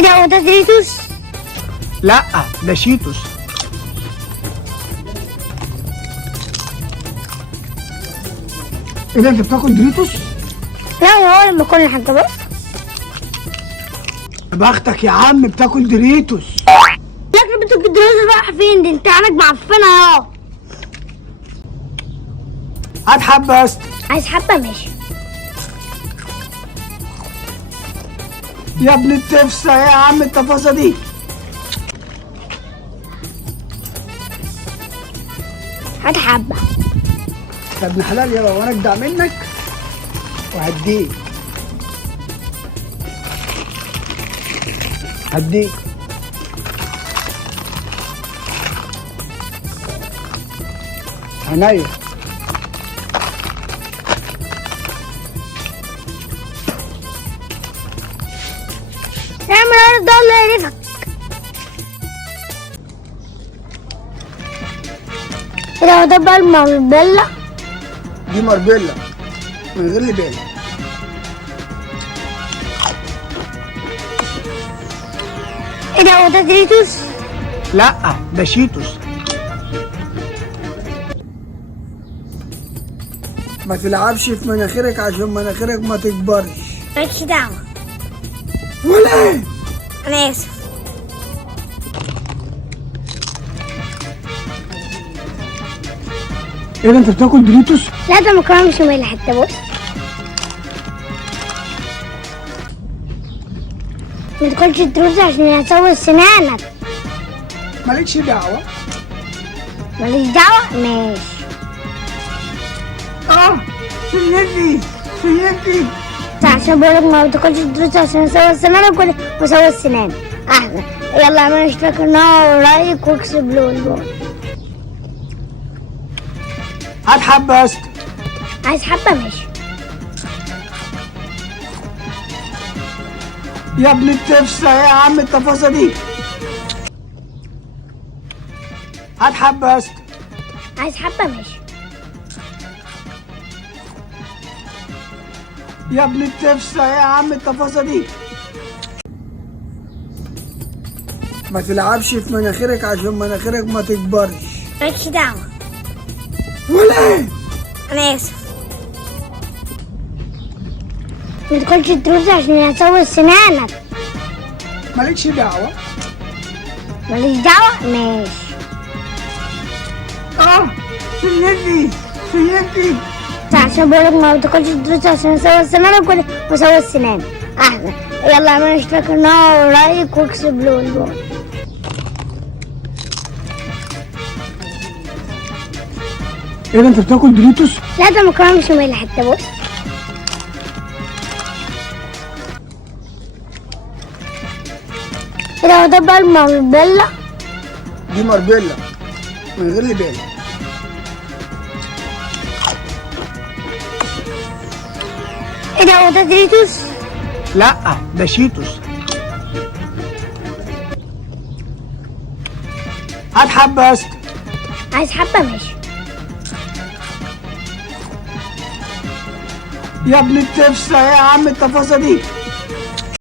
ايه ده؟ هو ده دريتوس؟ لا، ده شيتوس. ايه ده، انت بتاكل دريتوس؟ لا هو لما كل حاجه بص. يا بختك يا عم، بتاكل دريتوس. لكن بتاكل دريتوس رايح فين؟ دي انت عينك معفنه اهو. هات حبه يا اسطى. عايز حبه؟ ماشي. يا ابن التفسه، ايه يا عم التفاصيل دي؟ هات حبه. يا ابن حلال يابا، وانا اجدع منك وهديك. هديك. عينيا. اعمل عرض ده الله يعرفك. ايه ده؟ هو ده بقى الماربيلا؟ دي ماربيلا من غير لبان. ايه ده؟ هو ده دريتوس؟ لا، ده شيتوس. ما تلعبش في مناخيرك عشان مناخيرك ما تكبرش. مالكش دعوه. ولا ايه؟ انا اسف. ايه ده، انت بتاكل دريتوس؟ لا ده مكرونه مش مملة حتى بص. ما تاكلش الدروس عشان هتسوي سنانك. مالكش دعوه. ماليش دعوه؟ ماشي. سيدي سيدي. عشان بقولك ما تاكلش الدروس عشان اسوي سنانك واسوي السنان احسن. يلا اعمل اشتراك النار ولايك واكسب لون. هات حبه يا اسطى. عايز حبه؟ ماشي. يا ابن التفسه، ايه يا عم التفاصيل دي؟ هات حبه يا اسطى. عايز حبه؟ ماشي. يا ابن التفسه، ايه يا عم التفاصيل دي؟ ما تلعبش في مناخيرك عشان مناخيرك ما تكبرش. مالكش دعوه. ولا ايه؟ انا اسف. ما تاكلش الدروس عشان هتسوي سنانك. مالكش دعوه. ماليش دعوه؟ ماشي. سيدي سيدي. عشان بقولك ما تاكلش الدروس عشان اسوي سنانك واسوي السنان احسن. يلا اعمل اشتراك النار ولايك واكسب لون. ايه ده، انت بتاكل دريتوس؟ لا ده مكرونه مش مملة حتى بص. ايه ده؟ هو ده بقى الماربيلا؟ دي ماربيلا من غير لبان. ايه ده؟ هو ده دريتوس؟ لا، ده شيتوس. هات حبه يا اسطى. عايز حبه؟ ماشي. يا ابن التفسه، ايه يا عم التفاصيل دي؟